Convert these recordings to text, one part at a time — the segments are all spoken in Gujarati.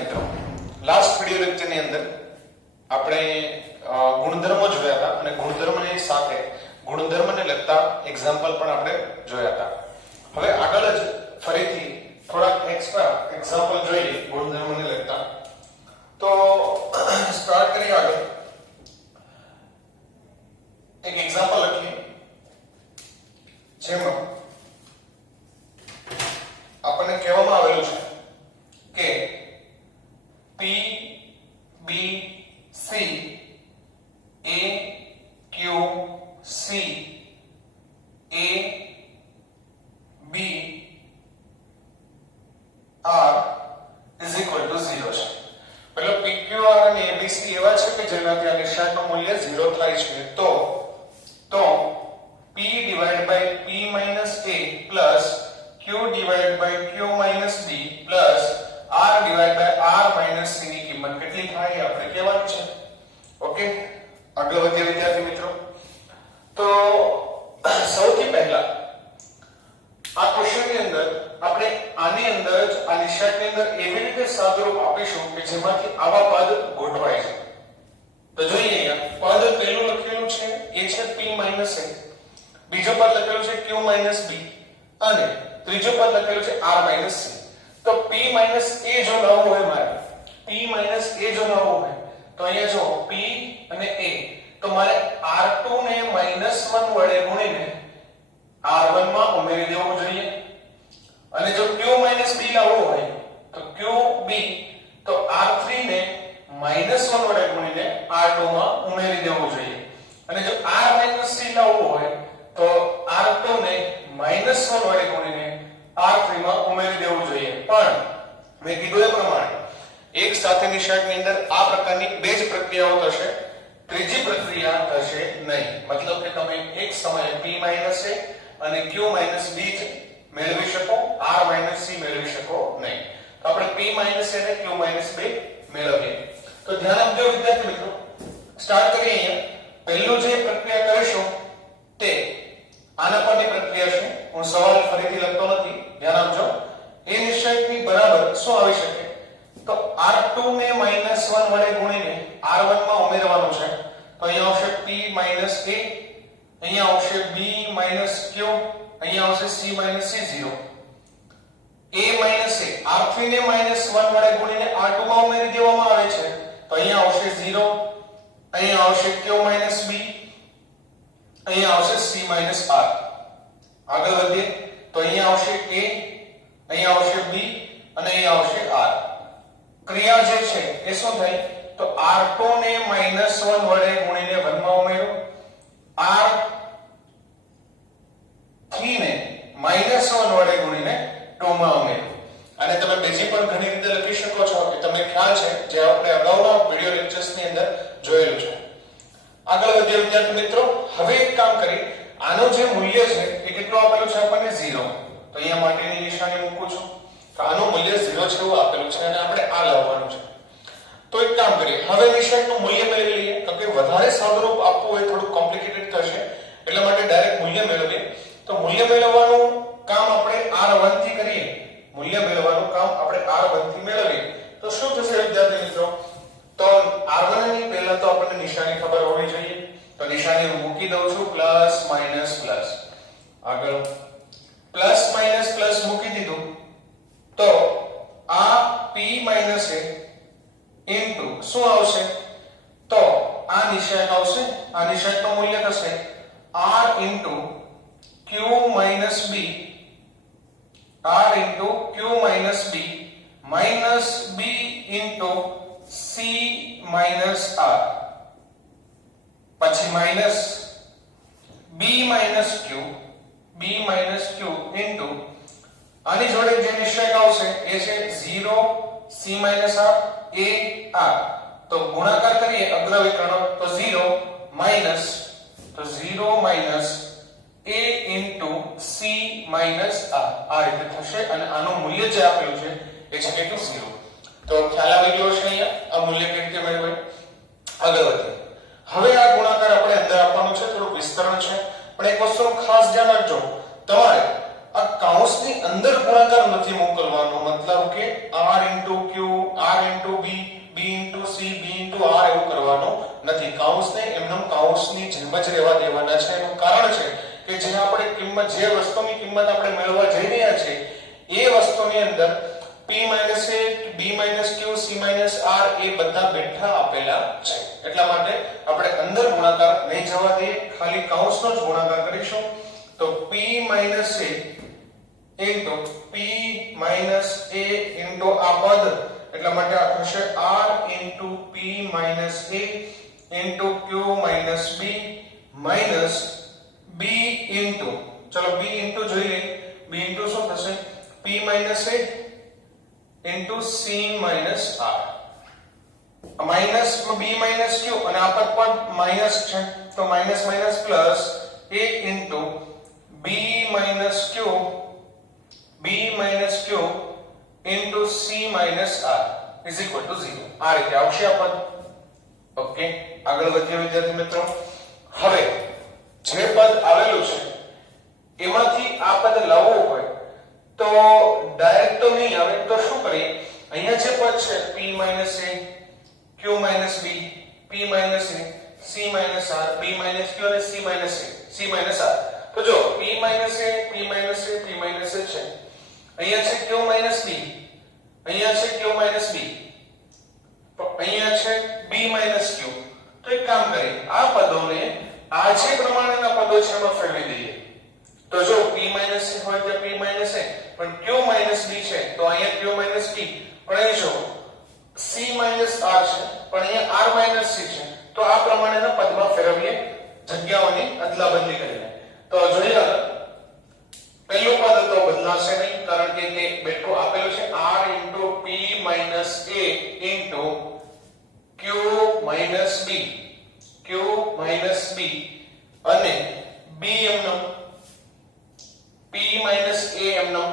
મિત્રો, લાસ્ટ વિડિયો લેક્ચરની અંદર આપણે ગુણધર્મો જોયા હતા અને ગુણધર્મની સાથે ગુણધર્મને લગતા એક્ઝામ્પલ પણ આપણે જોયા હતા. હવે આગળ જ ફરીથી થોડાક એક્સ્ટ્રા એક્ઝામ્પલ જોઈએ ગુણધર્મને લગતા. તો સ્ટાર્ટ કરીએ આગળ. એક એક્ઝામ્પલ લખીએ જેમાં આપણને કહેવામાં આવેલું છે કે P B C A Q C A B R is equal to 0 છે. પેલો PQR અને ABC એવા છે કે જેનાથી આ નિશાનનું મૂલ્ય 0 થાય છે. તો P divided by P minus A plus Q divided by Q minus B plus R divided by R minus C ની કિંમત કેટલી થાય આપણે કહેવાનું છે. ઓકે, આગળ વધીએ વિદ્યાર્થી મિત્રો. તો સૌથી પહેલા આ ક્વેશ્ચનની અંદર આપણે આની અંદર જ આ નિશાનની અંદર એવી રીતે સાદુરૂપ આપીશું કે જેમાંથી આવા પદ ગોઠવાય છે. તો જોઈએ અહીંયા પદ પહેલું લખેલું છે એ છે P minus A, બીજો પદ લખેલું છે Q minus B અને ત્રીજો પદ લખેલું છે R minus C. તો P minus A જો લાવવું હોય મારે P minus A જો લાવવું હોય તો અહીંયા જો P અને A તો મારે R2 ને -1 વડે ગુણીને R1 માં ઉમેરી દેવું જોઈએ અને જો Q minus B લાવવું હોય તો QB તો R3 ને -1 વડે ગુણીને R2 માં ઉમેરી દેવું જોઈએ અને જો R minus C લાવવું હોય તો R2 ને -1 વડે ગુણીને R3 માં ઉમેરી દેવું જોઈએ. પણ મેં કીધું એ પ્રમાણે એક સાથે નિશાનની અંદર આ પ્રકારની બે જ પ્રક્રિયાઓ થશે, ત્રીજી પ્રક્રિયા થશે નહીં. મતલબ કે તમે એક સમયે P minus A અને Q minus B મેળવી શકો, R minus C મેળવી શકો નહીં. તો આપણે P minus A અને Q minus B મેળવીએ. તો ધ્યાન આપજો વિદ્યાર્થી મિત્રો. સ્ટાર્ટ કરીએ અહીંયા. પહેલું જે પ્રક્રિયા કરીશું તે આના પરની પ્રક્રિયા છે. હું સવાલ ફરીથી લખતો નથી, ધ્યાન આપજો. એ નિશ્ચયની બરાબર શું આવી શકે તો R2 ને -1 વડે ગુણીને R1 માં ઉમેરવાનું છે. તો અહીંયા આવશે P minus A, અહીંયા આવશે B minus Q, અહીંયા આવશે C minus C0. A minus A R3 ને -1 વડે ગુણીને R2 માં ઉમેરી દેવામાં આવે છે. તો અહીંયા આવશે 0, અહીંયા આવશે Q minus B, અહીંયા આવશે C minus R. આગળ વધીએ તો અહીંયા આવશે A, અહીંયા આવશે B અને અહીંયા આવશે R. ક્રિયા જે છે એ શું થઈ તો R2 ને -1 વડે ગુણીને 1 માં ઉમેરો, R3 ને -1 વડે ગુણીને 2 માં ઉમેરો. અને તમે બીજી પણ ઘણી રીતે લખી શકો છો કે તમને ખ્યાલ છે જે આપણે અગાઉના વિડિયો લેક્ચર્સની અંદર જોયેલું છે. આગળ વધીએ વિદ્યાર્થી મિત્રો. હવે એક કામ કરી આનું જે મૂલ્ય છે એ કેટલું આપેલું છે આપણને 0. તો અહીંયા માટેની નિશાની મૂકું છું. તો આનું મૂલ્ય 0 છે એવું આપેલું છે અને આપણે આ લાવવાનું છે. તો એક કામ કરીએ, હવે નિશાનનું મૂલ્ય મેળવી લઈએ. કારણ કે વધારે સાદુરૂપ આપવું હોય થોડું કોમ્પ્લિકેટેડ થશે, એટલા માટે ડાયરેક્ટ મૂલ્ય મેળવીએ. તો મૂલ્ય મેળવવાનું કામ આપણે R1 થી કરીએ. મૂલ્ય મેળવવાનું કામ આપણે R1 થી મેળવીએ તો શું થશે વિદ્યાર્થી મિત્રો? તો R1 ની પહેલા તો આપણને નિશાની ખબર હોવી જોઈએ. તો નિશાની મૂકી દઉં છું પ્લસ માઈનસ પ્લસ. આગળ પ્લસ માઈનસ પ્લસ મૂકી દીધું તો આ P minus A ઇન્ટુ શું આવશે તો આ નિશાન આવશે. આ નિશાનનું મૂલ્ય થશે R into Q minus B, R into Q minus B minus B into C minus R, પછી minus B minus Q, B minus Q into આની જોડે જે નિશ્ચય આવશે એ છે 0 C minus R A R. તો ગુણાકાર કરીએ અગ્રવિકર્ણો તો 0 minus A into C minus R આ રીતે થશે અને આનું મૂલ્ય જે આપેલું છે એ છે કેટલું 0. તો ખ્યાલ આવી ગયો છે અહીંયા આ મૂલ્ય કેવી રીતે મેળવવું. આગળ વધીએ. હવે આ ગુણાકાર આપણે અંદર આપવાનું છે, થોડું વિસ્તરણ છે, પણ એક વસ્તુનું ખાસ ધ્યાન રાખજો, તમારે આ કૌંસની અંદર ગુણાકાર નથી મોકલવાનો. મતલબ કે r * q r * કરવાનું નથી. કૌંસને એમનેમ કૌંસની જેમ જ રહેવા દેવાના છે. એનું કારણ છે કે જે આપણે કિંમત, જે વસ્તુની કિંમત આપણે મેળવવા જઈ રહ્યા છીએ એ વસ્તુની અંદર p - a, b - q, c - r એ બધા બેઠા આપેલા છે. એટલા માટે આપણે અંદર ગુણાકાર નહીં જવા દઈએ, ખાલી કૌંસનો જ ગુણાકાર કરીશું. તો p - a into p - a into આ પદ, એટલા માટે આ થશે r into p - a into q - b minus b into, ચલો b into જોઈએ, b into શું થશે? p - a into c minus r, minus b minus q અને આ પદ માઈનસ છે તો minus minus plus a into b minus q into c minus r is equal to 0. આ રીતે આવશે આ પદ. ઓકે, આગળ વધીએ વિદ્યાર્થી મિત્રો. હવે જે પદ આવેલું છે એમાંથી આ પદ લાવવું હોય તો ડાયરેક્ટ તો નહીં આવે, તો શું કરીએ? અહીંયા જે પદ છે p - a, q - b, p - a, c - r, b - q અને c - r. તો જો p - a, p - a, p - a છે, અહીંયા છે q - b, અહીંયા છે q - b, તો અહીંયા છે b - q. તો એક કામ કરીએ, આ પદોને આ જે પ્રમાણેના પદો છે એમાં ફેરવી દઈએ. તો જો p - a હોય તો p - a, પણ q - b છે તો અહીંયા q - p, પણ અહીં જો c - r છે પણ અહીંયા r - c છે, તો આ પ્રમાણેના પદમાં ફેરવીએ, જગ્યાઓની અદલાબદલી કરીને. તો જોઈએ પહેલું પદ તો બદલાશે નહીં, કારણ કે તે બેઠું આપેલું છે r into p minus a into q minus b અને b એમનો, p minus a એમનો,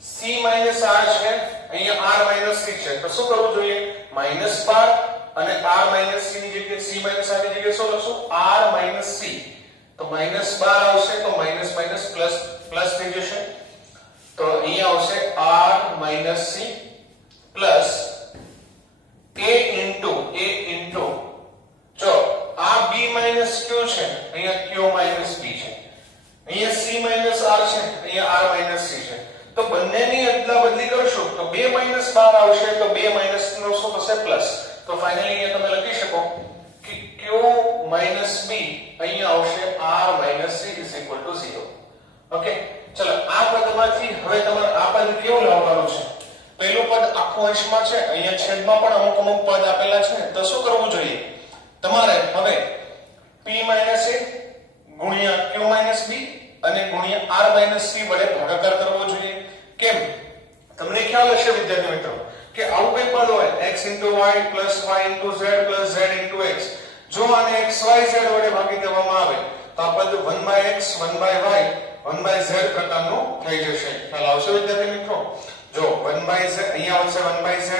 c minus r છે, અહીંયા r minus c છે, તો શું કરવું જોઈએ? માઈનસ બાર અને r minus c ની જગ્યાએ c minus r ની જગ્યાએ શું લખશું? r minus c. તો માઈનસ બાર આવશે તો માઈનસ માઈનસ પ્લસ પ્લસ થઈ જશે, તો અહીંયા આવશે r minus c plus a into જો આ b minus q છે, અહીંયા q minus b છે, અહીંયા c minus r છે, અહીંયા r minus c છે, તો બંનેની અદલાબદલી કરશો તો 2 minus 12 આવશે, તો 2 minus નો શું થશે? પ્લસ. તો ફાઇનલી અહીંયા તમે લખી શકો કે q minus b અહીંયા આવશે r minus c is equal to 0. Okay, ચલો આ પદમાંથી હવે તમારે આ પદ કેવું લાવવાનું છે? પહેલું પદ આખું અંશમાં છે, અહીંયા છેદમાં પણ અમુક પદ આપેલા છે, તો શું કરવું જોઈએ? તમારે હવે p minus a ગુણ્યા q minus b અને ગુણ્યા r minus c વડે ભાગાકાર કરવો જોઈએ. કેમ? તમને ખ્યાલ હશે વિદ્યાર્થી મિત્રો કે આવું કોઈ પદ હોય x into y plus y into z plus z into x, જો આને x y z વડે ભાગી દેવામાં આવે તો આ પદ 1/x 1/y 1/z પ્રકારનું થઈ જશે. ખ્યાલ આવશે વિદ્યાર્થી મિત્રો? જો 1/z અહીંયા આવશે 1/z,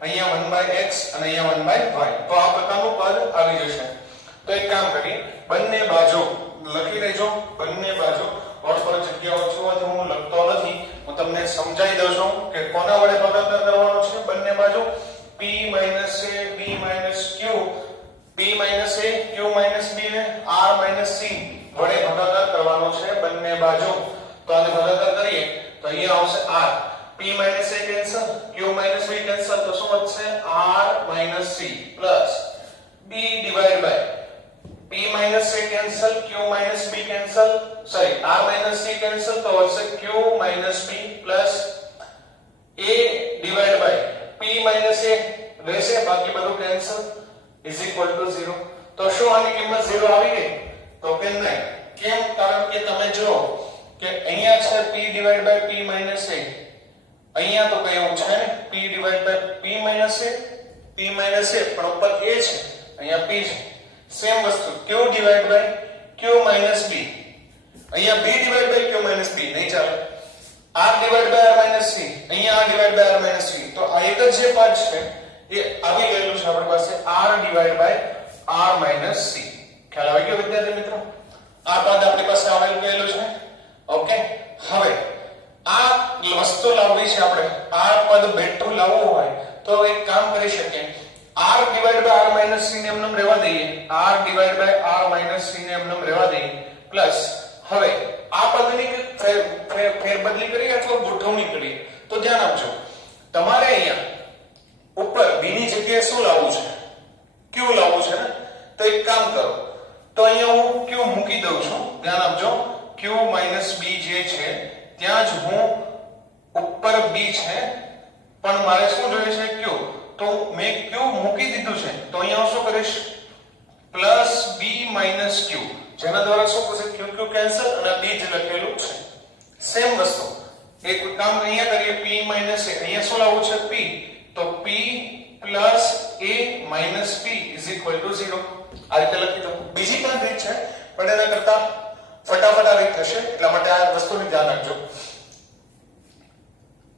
અહીંયા 1/x અને અહીંયા 1/y, તો આ પ્રકારનું પદ આવી જશે. તો એક કામ કરીએ, બંને બાજુ લખી લેજો, બંને બાજુ બોર્ડ પર જગ્યા ઓછી હોવાથી હું લખતો નથી, હું તમને સમજાવી દઉં છું કે કોના વડે ભાગાકાર કરવાનો છે. બંને બાજુ p - a b - q, p - a q - b ને r - c વડે ભાગાકાર કરવાનો છે બંને બાજુ. તો આને ભાગાકાર કરીએ તો અહીંયા આવશે r, p - a cancel, q - b cancel, તો શું વધશે? r - c plus b divide by p - a cancel, q - b cancel, sorry r - c cancel, તો વધશે q - b plus a divide by p - a રહેશે, બાકી બધું કેન્સલ ઇઝ ઇક્વલ ટુ 0. તો શું આની કિંમત 0 આવી ગઈ? તો કે નહીં. કેમ? કારણ કે તમે જો કે અહીંયા છે p divide by p - a, અહીંયા તો કઈ એવું છે ને p divide by p - a, પણ ઉપર a છે, અહીંયા p છે. સેમ વસ્તુ q divide by q - b, અહીંયા b divide by q - b નહીં ચાલે. r divide by r - c, અહીંયા r divide by r - c, તો આ એક જ જે પદ છે એ આવી ગયેલું છે આપણી પાસે r divide by r - c. ખ્યાલ આવી ગયો વિદ્યાર્થી મિત્રો? આ પદ આપણી પાસે આવેલું ગયેલું છે. ઓકે, હવે આ વસ્તુ લાવવી છે આપણે, આ પદ બેઠું લાવવું હોય તો એક કામ કરી શકીએ, r divide by r minus c ને એમનેમ રહેવા દઈએ, r divide by r minus c ને એમનેમ રહેવા દઈએ પ્લસ હવે આ પદની ફેરબદલી કરીએ અથવા ગોઠવણી કરીએ તો ધ્યાન આપજો, તમારે અહીંયા ઉપર b ની જગ્યાએ શું લાવવું છે, q લાવવું છે ને, તો એક કામ કરો, તો અહીંયા હું q મૂકી દઉં છું, ધ્યાન આપજો, q b જે છે ત્યાં જ હું ઉપર b છે પણ મારે શું જોઈએ છે q, તો મેં q મૂકી દીધું છે, તો અહીંયા હું શું કરીશ પ્લસ b માઈનસ q, જેના દ્વારા શું થશે q q કેન્સલ અને b જ લખેલું છે. સેમ વસ્તુ એક કામ અહીંયા કરીએ, p માઈનસ a, અહીંયા શું લાવવું છે p, તો p plus a minus p is equal two 0. આ રીતે લખી દો. બીજી પણ રીત છે પણ એના કરતા ફટાફટ આ રીત થશે, એટલા માટે આ વસ્તુને ધ્યાન રાખજો.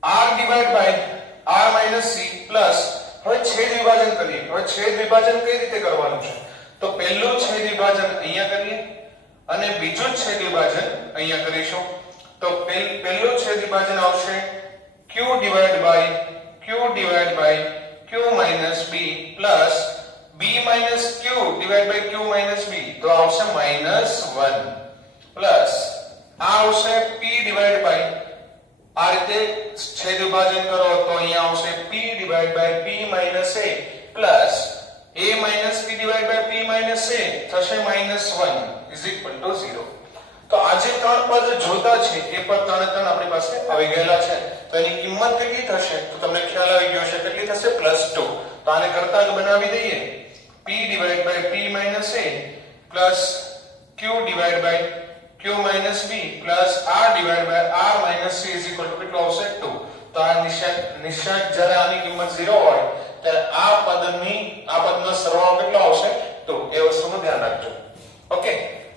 r divide by r minus c plus હવે છેદ વિભાજન કરીએ. હવે છેદ વિભાજન કઈ રીતે કરવાનું છે, તો પહેલું છેદ વિભાજન અહીંયા કરીએ અને બીજું છેદ વિભાજન અહીંયા કરીશું. તો પહેલું છેદ વિભાજન આવશે q divide by q minus b plus b minus q divide by q minus b, તો આવશે -1 પ્લસ આ આવશે p ડિવાઇડ બાય, આ રીતે છેદ વિભાજન કરો તો અહીંયા આવશે p divide by p minus a plus a minus p divide by p minus a થશે -1 ઇઝ ઇક્વલ ટુ 0. તો આ જે ત્રણ પદ જોતા છે એ પદ ત્રણે ત્રણ આપણી પાસે આવી ગયેલા છે, તો એની કિંમત કેટલી થશે તો તમને ખ્યાલ આવી ગયો છે, કેટલી થશે +2. તો આને કરતા બનાવી દઈએ, p divide by p minus a plus q divide by q minus b plus r divide by r minus c is equal to કેટલું આવશે 2. તો આ નિશાન જ્યારે આની કિંમત 0 હોય ત્યારે આ પદનો સરવાળો કેટલો આવશે 2. એ વસ્તુનું ધ્યાન રાખજો. ઓકે,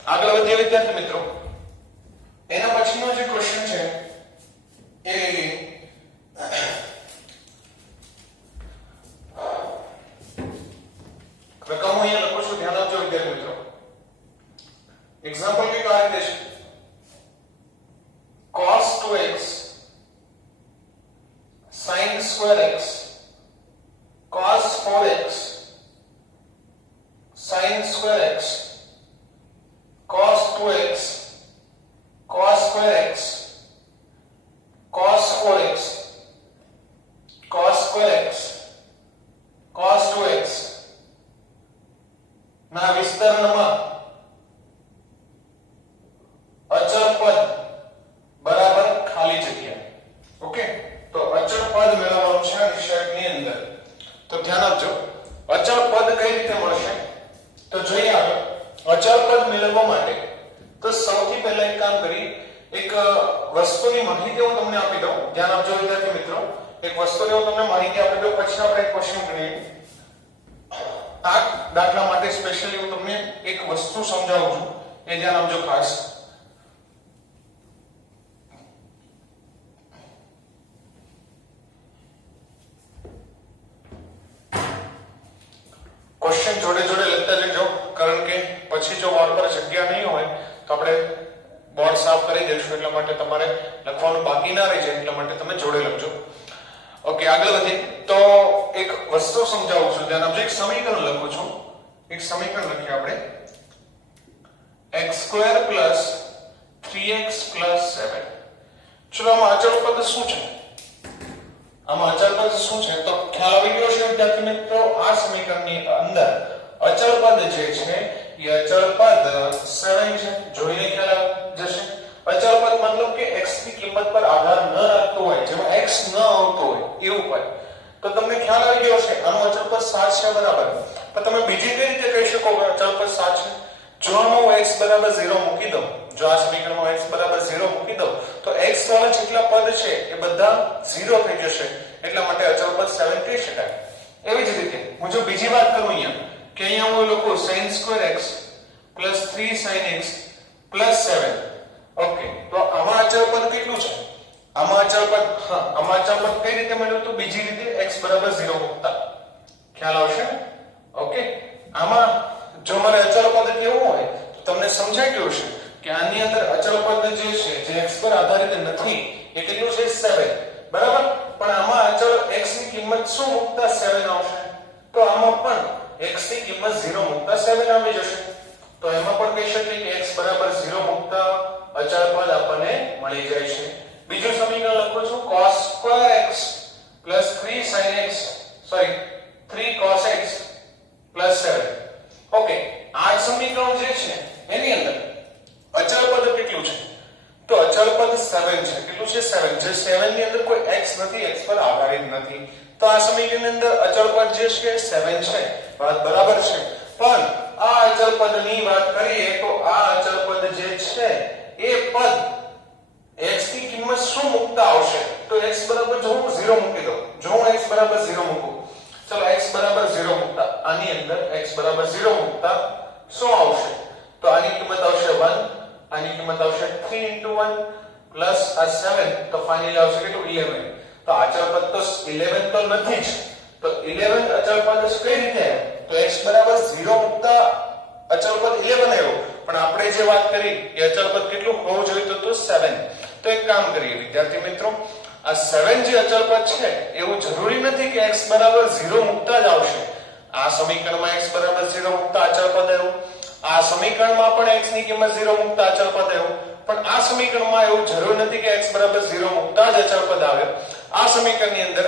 આગળ વધીએ વિદ્યાર્થી મિત્રો. એના પછીનો જે ક્વેશ્ચન છે એ રકમો અહીંયા લખું છું, ધ્યાન આપજો વિદ્યાર્થી મિત્રો. એક્ઝામ્પલ કે આ રીતે છે cos 2x sin square x cos 4x sin square x cos 2x cos square x cos 4x cos square x cos 2x ના વિસ્તરણમાં અચળ પદ બરાબર ખાલી જગ્યા. ઓકે, તો અચળ પદ મેળવવાનું છે નિશાળની અંદર. તો ધ્યાન આપજો, અચળ પદ કઈ રીતે મળશે તો જોઈએ આગળ. અચળ પદ મેળવવા માટે તો સૌથી પહેલા એક કામ કરી, એક વસ્તુની માહિતી હું તમને આપી દઉં. ધ્યાન આપજો વિદ્યાર્થી મિત્રો, એક વસ્તુની હું તમને માહિતી આપી દઉં, પછી આપણે એક ક્વેશ્ચન કરીએ. આ દાખલા માટે સ્પેશિયલી હું તમને એક વસ્તુ સમજાવું છું, એ ધ્યાન આપજો ખાસ. ક્વેશ્ચન જોડે જોડે લખતા જજો, કારણ કે પછી જો બોર્ડ પર જગ્યા નહીં હોય તો આપણે બોર્ડ સાફ કરી દઈશું, એટલા માટે તમારે લખવાનું બાકી ના રહી જાય, એટલા માટે તમે જોડે લખજો. ઓકે, આગળ વધીએ. તો એક વસ્તુ સમજાવું છું, ધ્યાન આપજો. એક સમીકરણ લખું છું, એક સમીકરણ લખીએ આપણે x² + 3x + 7. ચલો આમાં અચળ પદ શું છે, આમાં અચળ પદ શું છે તો ખ્યાલ આવી ગયો છે વિદ્યાર્થી મિત્રો. આ સમીકરણની અંદર અચળ પદ જે છે એ અચળ પદ 7 છે, જોઈને ખ્યાલ જશે. અચળ પદ મતલબ કે x ની કિંમત પર આધાર ન રાખતો હોય, જેમાં x ન આવતો હોય એવું પદ. તો તમને ખ્યાલ આવી ગયો છે આનું અચળ પદ 7 છે બરાબર. પણ તમે બીજી કઈ રીતે કહી શકો કે અચળ પદ 7 છે? જો આમાં હું x બરાબર 0 મૂકી દઉં, જો આ સમીકરણમાં x બરાબર 0 મૂકી દઉં તો x વાળા જેટલા પદ છે એ બધા 0 થઈ જશે, એટલા માટે અચળ પદ 7 કહી શકાય. એવી જ રીતે હું જો બીજી વાત કરું અહીંયા કે અહીંયા હું લખું sin square x plus 3 sin x plus 7. Okay, તો આમાં અચળ પદ કેટલું છે? આમાં અચળ પદ, હા, આમાં અચળ પદ કઈ રીતે મળ્યું તો બીજી રીતે x બરાબર 0 મૂકતા ખ્યાલ આવશે. ઓકે, આમાં જો મારે અચળ પદ કેવું હોય તો તમને સમજાઈ ગયું છે કે આની અંદર અચળ પદ જે છે જે x પર આધારિત નથી એ કેટલું છે 7 બરાબર. પણ આમાં અચળ x ની કિંમત શું મૂકતા 7 આવશે, તો આમાં પણ x ની કિંમત 0 મૂકતા 7 આવી જશે. તો એમાં પણ કહી શકીએ કે x બરાબર 0 મૂકતા અચળ પદ આપણને મળી જાય છે. બીજું સમીકરણ લખું છું cos square x plus 3 sin x 3 cos x plus 7. Okay, આ સમીકરણ જે છે એની અંદર અચળ પદ કેટલું છે? તો અચળ પદ 7 છે. કેટલું છે? 7. જે 7 ની અંદર કોઈ x નથી, x પર આધારિત નથી. તો આ સમીકરણની અંદર અચળ પદ જે છે 7 છે. વાત બરાબર છે. પણ આ અચળ પદની વાત કરીએ તો આ અચળ પદ જે છે એ પદ x ની કિંમત શું મૂકતા આવશે? તો x બરાબર જો હું 0 મૂકી દઉં, જો હું x બરાબર 0 મૂકું, ચલો x બરાબર 0 મૂકતા આની અંદર x બરાબર 0 મૂકતા શું આવશે? તો આની કિંમત આવશે 1, આની કિંમત આવશે 3 into 1 પ્લસ આ 7, તો ફાઇનલી આવશે કેટલું? 11. તો અચળ પદ તો 11 તો નથી જ. તો 11 અચળ પદ કઈ રીતે? તો x બરાબર 0 મૂકતા અચળ પદ 11 આવ્યો. પણ આપણે જે વાત કરી એ અચળ પદ કેટલું હોવું જોઈએ? તો 7. તો એક કામ કરીએ વિદ્યાર્થી મિત્રો, આ 7 જે અચળ પદ છે એવું જરૂરી નથી કે x બરાબર 0 મૂકતા જ આવશે. આ સમીકરણમાં x બરાબર 0 મૂકતા અચળ પદ આવ્યું, આ સમીકરણમાં પણ x ની કિંમત 0 મૂકતા અચળ પદ આવ્યું. પણ આ સમીકરણમાં એવું જરૂર નથી કે x બરાબર 0 મૂકતા જ અચળ પદ આવે. આ સમીકરણની અંદર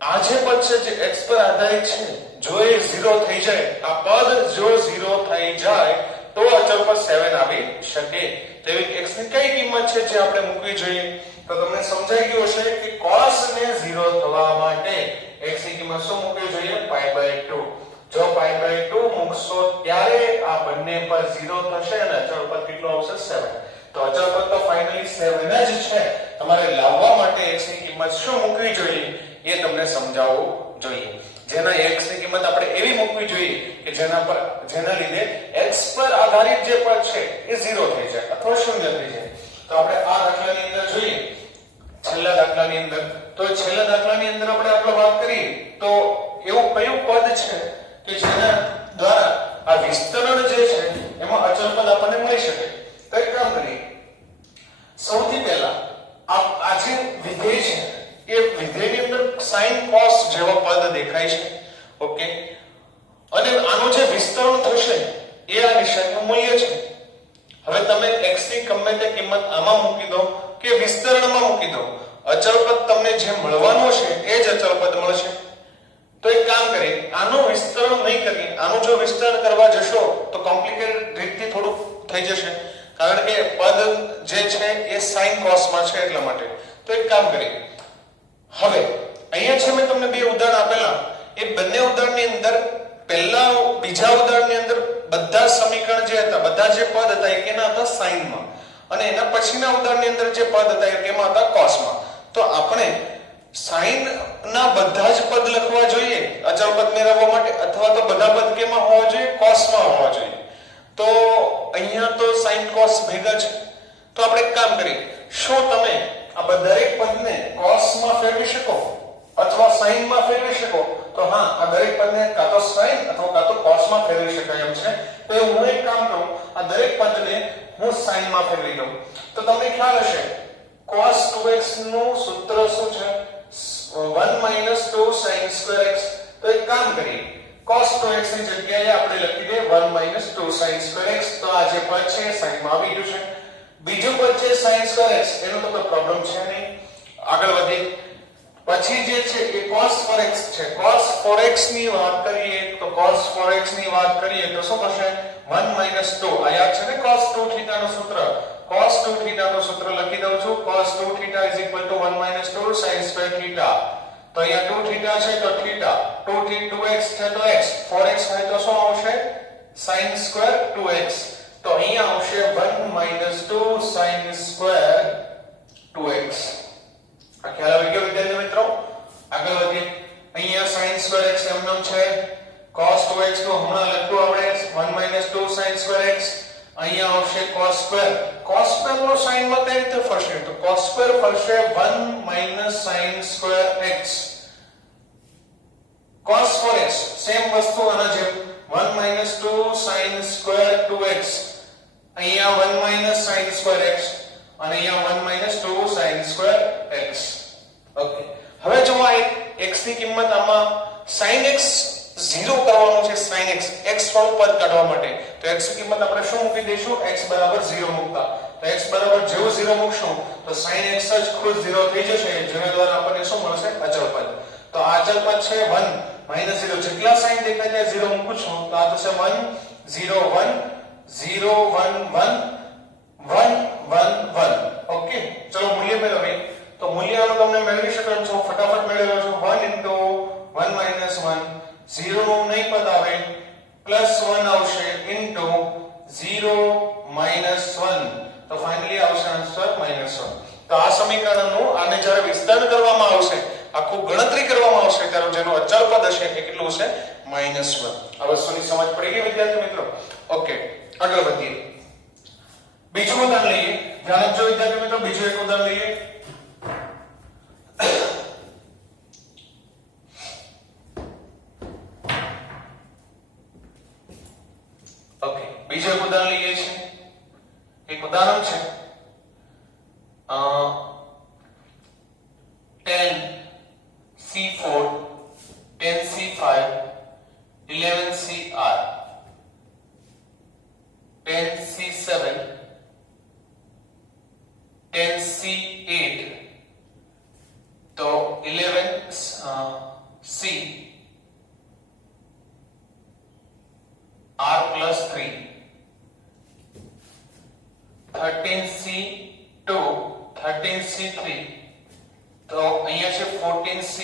આ જે પદ છે જે x પર આધારિત છે, જો એ 0 થઈ જાય, આ પદ જો 0 થઈ જાય તો અચળ પદ 7 આવી શકે. તો એવી x ની કઈ કિંમત છે જે આપણે મૂકવી જોઈએ? તો તમને સમજાઈ ગયું હશે કે cos ને 0 થવા માટે x ની કિંમત શું મૂકવી જોઈએ? π/2. જો π/2 મૂકશો ત્યારે આ બંને પર 0 થશે અને અચળ પદ કેટલું આવશે? 7. તો અચળ પદ તો ફાઇનલી 7 જ છે. તમારે લાવવા માટે x ની કિંમત શું મૂકવી જોઈએ એ તમને સમજાવવું જોઈએ. જેના x ની કિંમત આપણે એવી મૂકવી જોઈએ કે જેના લીધે x પર આધારિત જે પદ છે એ 0 થઈ જાય અથવા શૂન્ય થઈ જાય. તો આપણે આ દાખલાની અંદર જોઈએ, છેલ્લા દાખલાની અંદર. તો છેલ્લા દાખલાની અંદર આપણે આટલો વાત કરીએ તો એવું કયું પદ છે કે જેના દ્વારા આ વિસ્તરણ જે છે એમાં અચળ પદ આપણને મળી શકે? તો એક કામ કરીએ, સૌથી પહેલા આ જે વિધેય છે એ વિધેયની અંદર sin cos જેવા પદ દેખાય છે. ઓકે, અને આનું જે વિસ્તરણ થશે એ આ નિશાનનું મૂલ્ય છે. હવે તમે x ની ગમે તે કિંમત આમાં મૂકી દો કે વિસ્તરણમાં મૂકી દો, અચળ પદ તમને જે મળવાનું છે એ જ અચળ પદ મળશે. તો એક કામ કરીએ, આનું વિસ્તરણ નહીં કરીએ. આનું જો વિસ્તરણ કરવા જશો તો કોમ્પ્લિકેટેડ રીતથી થોડું થઈ જશે, કારણ કે પદ જે છે એ sin cos માં છે એટલા માટે. તો એક કામ કરીએ, હવે અહીંયા છે મેં તમને બે ઉદાહરણ આપેલા, એ બંને ઉદાહરણની અંદર પહેલા બીજા ઉદાહરણની અંદર બધા સમીકરણ જે હતા, બધા જે પદ હતા એ કેના હતા? sin માં. અને એના પછીના ઉદાહરણની અંદર જે પદ હતા એ કેમાં હતા? cos માં. તો આપણે sin ના બધા જ પદ લખવા જોઈએ અચળ પદ મેળવવા માટે, અથવા તો બધા પદ કેમાં હોવા જોઈએ? cos માં હોવા જોઈએ. તો અહીંયા તો sin cos ભેગા છે. તો આપણે એક કામ કરીએ, શું તમે આ દરેક પદને cos માં ફેરવી શકો અથવા sin માં ફેરવી શકો? તો હા, આ દરેક પદને કાં તો sin અથવા કાં તો cos માં ફેરવી શકાય એમ છે. તો હું એક કામ કરું, આ દરેક પદને હું sin માં ફેરવી દઉં. તો તમને ખ્યાલ હશે cos 2x નું સૂત્ર શું છે? 1 - 2 sin square x. તો એક કામ કરીએ, cos 2x ની જગ્યાએ આપણે લખી દઈએ 1 - 2 sin square x. તો આ જે પદ છે sin માં આવી ગયું છે. બીજું પદ છે sin square x, એનો તો કોઈ પ્રોબ્લેમ છે નહીં. આગળ વધીએ, પછી જે છે એ cos 4x છે. cos 4x ની વાત કરીએ તો cos 4x ની વાત કરીએ તો શું થશે? 1 - 2. આ યાદ છે ને cos 2 θ નું સૂત્ર? cos 2 θ નું સૂત્ર લખી દઉં છું. cos 2 θ = 1 - 2 sin square θ. તો અહીંયા 2 θ છે તો θ, 2x છે તો x, 4x હોય તો શું આવશે? sin square 2x. તો અહીંયા આવશે 1 - 2 sin square 2x. આ ખ્યાલ આવી ગયો વિદ્યાર્થી મિત્રો? આગળ વધીએ, અહીંયા sin square x એમનેમ છે, cos 2x તો હમણાં લખ્યું આપણે 1 - 2 sin square x. અહીંયા આવશે cos square. cos square નો sin માં કઈ રીતે ફરશે? તો cos square ફરશે 1 - sin square x. cos 4x same વસ્તુ આના જેમ 1 - 2 sin square 2x. અહીંયા 1 - sin square x અને અહીંયા 1 - 2 sin square x. ઓકે, હવે જો આ x ની કિંમત આમાં sin x 0 કરવાનું છે sin x x વાળું પદ કાઢવા માટે તો x ની કિંમત આપણે શું મૂકી દઈશું x બરાબર 0 મૂકતા તો x બરાબર જેવું 0 મૂકશું તો sin x જ ખુદ 0 થઈ જશે જેના દ્વારા આપણને શું મળશે અચળ પદ તો આ અચળ પદ છે 1 -0 જેટલા સાઈન દેખાય ત્યાં 0 મૂકું છું તો આ થશે 1 0 1 0 1 1 1 1 1 ઓકે ચલો મૂલ્ય મેળવીએ તો મૂલ્ય આનું તમને મેળવી શકો છો ફટાફટ મેળવી લો છો 1 * 1 - 1 0 નું નહીં પદ આવે +1 આવશે ઇન્ટુ 0 - 1 તો ફાઇનલી આવશે આન્સર -1 તો આ સમીકરણનું આને જ્યારે વિસ્તરણ કરવામાં આવશે આખું ગણતરી કરવામાં આવશે ત્યારે જેનો અચળ પદ હશે એ કેટલું હશે -1 આ વસ્તુની સમજ પડી ગઈ વિદ્યાર્થી મિત્રો ઓકે આગળ વધીએ બીજું ઉદાહરણ લઈએ ધ્યાન આપજો વિદ્યાર્થી મિત્રો બીજું એક ઉદાહરણ લઈએ ઓકે બીજું એક ઉદાહરણ લઈએ છીએ એક ઉદાહરણ છે 10C4 10C5 11CR 10C7 10C8 तो 11C R+3 13C2 13C3 तो અહીંયા છે 14C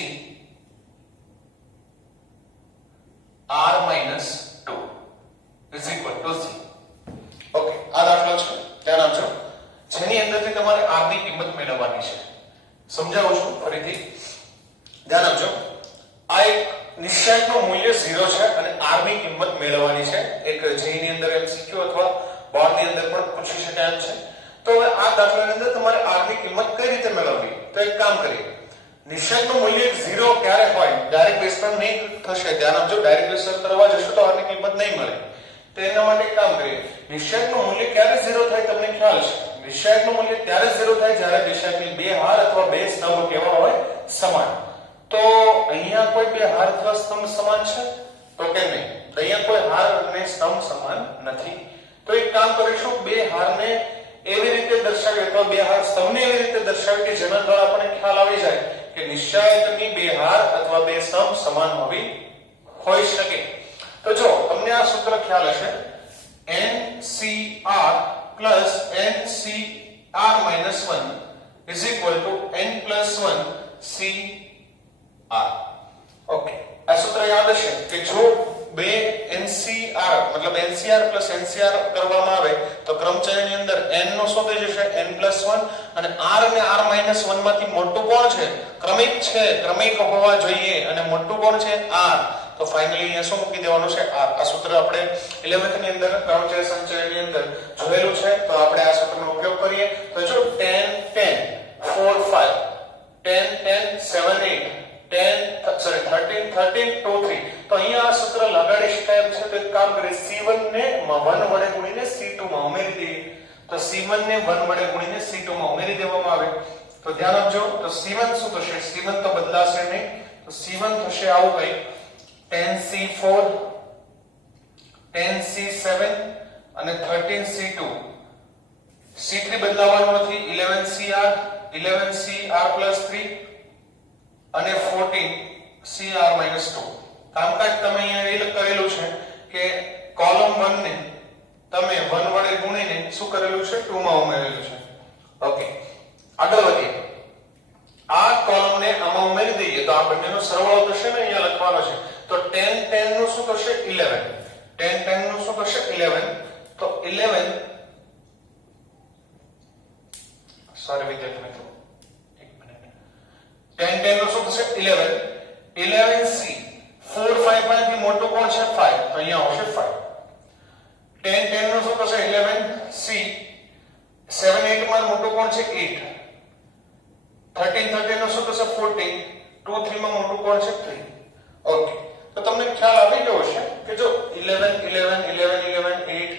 R-2 is equal to C okay આ દાખલો છે ધ્યાન આપજો જેની અંદરથી તમારે R ની કિંમત મેળવવાની છે સમજાવું છું ફરીથી ધ્યાન આપજો આ એક નિશ્ચયકનું મૂલ્ય 0 છે અને R ની કિંમત મેળવવાની છે એક જેઈ ની અંદર MCQ અથવા બોર્ડ ની અંદર પણ પૂછી શકાય છે તો હવે આ દાખલાની અંદર તમારે R ની કિંમત કઈ રીતે મેળવવી તો એક કામ કરીએ નિશ્ચયકનું મૂલ્ય 0 ક્યારે હોય ડાયરેક્ટ વિસ્તરણ નહીં થશે ધ્યાન આપજો ડાયરેક્ટ વિસ્તરણ કરવા જશો તો R ની કિંમત નહીં મળે તો એના માટે એક કામ કરીએ નિશ્ચયકનું મૂલ્ય ક્યારે 0 થાય તમને ખ્યાલ છે નિશ્ચયકનું મૂલ્ય ત્યારે 0 થાય જ્યારે નિશ્ચયકની બે હાર અથવા બે સ્તંભ કેવા હોય સમાન તો અહીંયા કોઈ બે હાર અથવા સ્તંભ સમાન છે તો કે નહીં તો અહીંયા કોઈ હાર અને સ્તંભ સમાન નથી તો એક કામ કરીશું બે હારને એવી રીતે દર્શાવીએ અથવા બે હાર સ્તંભને એવી રીતે દર્શાવીએ કે જેના દ્વારા આપણને ખ્યાલ આવી જાય કે નિશ્ચયકની બે હાર અથવા બે સ્તંભ સમાન હોઈ શકે તો જો તમને આ સૂત્ર ખ્યાલ હશે NCR plus NCR minus 1 is equal to N+1 CR okay આ સૂત્ર યાદ હશે કે જો બે NCR મતલબ NCR plus NCR કરવામાં આવે તો ક્રમચયની અંદર n નો શું થઈ જશે N+1 અને R અને R-1 માંથી મોટું કોણ છે ક્રમિક હોવા જોઈએ અને મોટું કોણ છે R તો ફાઇનલી અહીંયા શું મૂકી દેવાનું છે આ સૂત્ર આપણે 11th ની અંદર ક્રમચય સંચયની અંદર જોયેલું છે તો આપણે આ સૂત્રનો ઉપયોગ કરીએ તો જો 10 10 4 5 10 10 7 8 13 13 2 3 તો અહીંયા આ સૂત્ર લગાડી શકાય એમ છે તો એક કામ કરીએ C1 ને 1 વડે ગુણીને C2 માં ઉમેરી દઈએ તો C1 ને 1 વડે ગુણીને C2 માં ઉમેરી દેવામાં આવે તો ધ્યાન આપજો તો C1 શું થશે C1 તો બદલાશે નહીં તો C1 થશે આવું કંઈક 10C4 10C7 અને 13C2 C3 બદલાવાનું નથી 11CR 11CR+3 અને 14CR-2 કામકાજ તમે અહીંયા એ કરેલું છે કે કોલમ 1 ને તમે 1 વડે ગુણીને શું કરેલું છે 2 માં ઉમેરેલું છે ઓકે આગળ વધીએ આ કોલમને આમાં ઉમેરી દઈએ તો આ બંનેનો સરવાળો થશે ને અહીંયા લખવાનો છે તો 10 10 નું શું થશે 11 10 10 નું શું થશે 11 તો 11 સોરી વિદ્યાર્થી મિત્રો એક મિનિટ 10 10 નું શું થશે 11 11C 4 5 માંથી મોટું કોણ છે 5 તો અહીંયા આવશે 5 10 10 નું શું થશે 11C 7 8 માં મોટું કોણ છે 8 13 13 નું શું થશે 14 2 3 માં મોટું કોણ છે 3 ઓકે તો તમને ખ્યાલ આવી ગયો હશે કે જો 11 11 11 11 8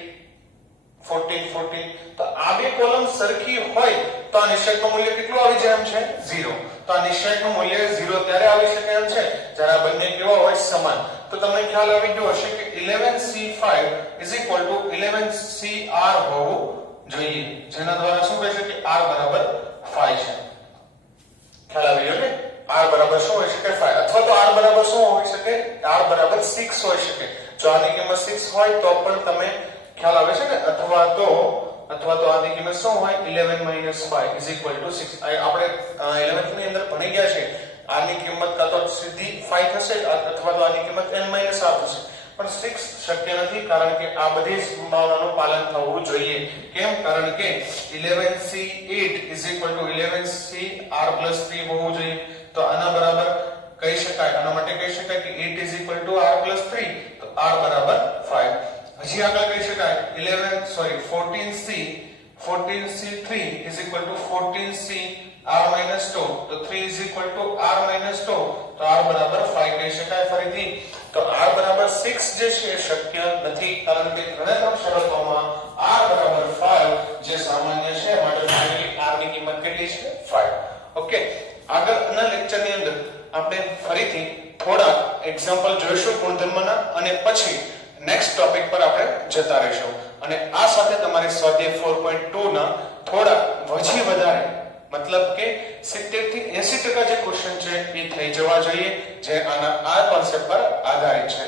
14 14 તો આ બે કોલમ સરખી હોય તો આ નિશ્ચયકનું મૂલ્ય કેટલું આવી જાય એમ છે 0 તો આ નિશ્ચયકનું મૂલ્ય 0 ત્યારે આવી શકે એમ છે જ્યારે આ બંને કેવા હોય સમાન. તો તમને ખ્યાલ આવી ગયો હશે કે 11C5 11CR હોવું જોઈએ, જેના દ્વારા શું કહે છે કે R બરાબર 5 છે. ખ્યાલ આવી ગયો ને? R બરાબર શું હોઈ શકે? 5. અથવા તો R બરાબર શું હોઈ શકે? R બરાબર 6 હોઈ શકે. જો આની કિંમત 6 હોય તો પણ તમે ખ્યાલ આવે છે ને? અથવા તો આની કિંમત શું હોય? 11 - 5 = 6. આપણે 11th ની અંદર ભણી ગયા છે. આની કિંમત કાં તો સીધી 5 થશે અથવા તો આની કિંમત n - r થશે. પણ 6 શક્ય નથી, કારણ કે આ બધી સંભાવનાનું પાલન થવું જોઈએ. કેમ? કારણ કે 11C8 = 11CR+3 હોવું જોઈએ. તો આના બરાબર કહી શકાય, આના માટે કહી શકાય કે 8 = R+3, તો R બરાબર 5. હજી આગળ કહી શકાય 14C3 = 14CR-2, તો 3 = R-2, તો R બરાબર 5 કહી શકાય. ફરીથી તો R બરાબર 6 જે છે એ શક્ય નથી, કારણ કે ત્રણે શરતોમાં R બરાબર 5 જે સામાન્ય છે, માટે ફાઇનલી R ની કિંમત કેટલી છે? 5. ઓકે, આગળના લેક્ચરની અંદર આપણે ફરીથી થોડા એક્ઝામ્પલ જોઈશું ગુણધર્મના, અને પછી નેક્સ્ટ ટોપિક પર આપણે જતા રહીશું. અને આ સાથે તમારી સ્વાધ્યાય 4.2 ના થોડા વજી વધારે, મતલબ કે 70 થી 80% જે ક્વેશ્ચન છે એ થઈ જવા જોઈએ, જે આ કોન્સેપ્ટ પર આધારિત છે.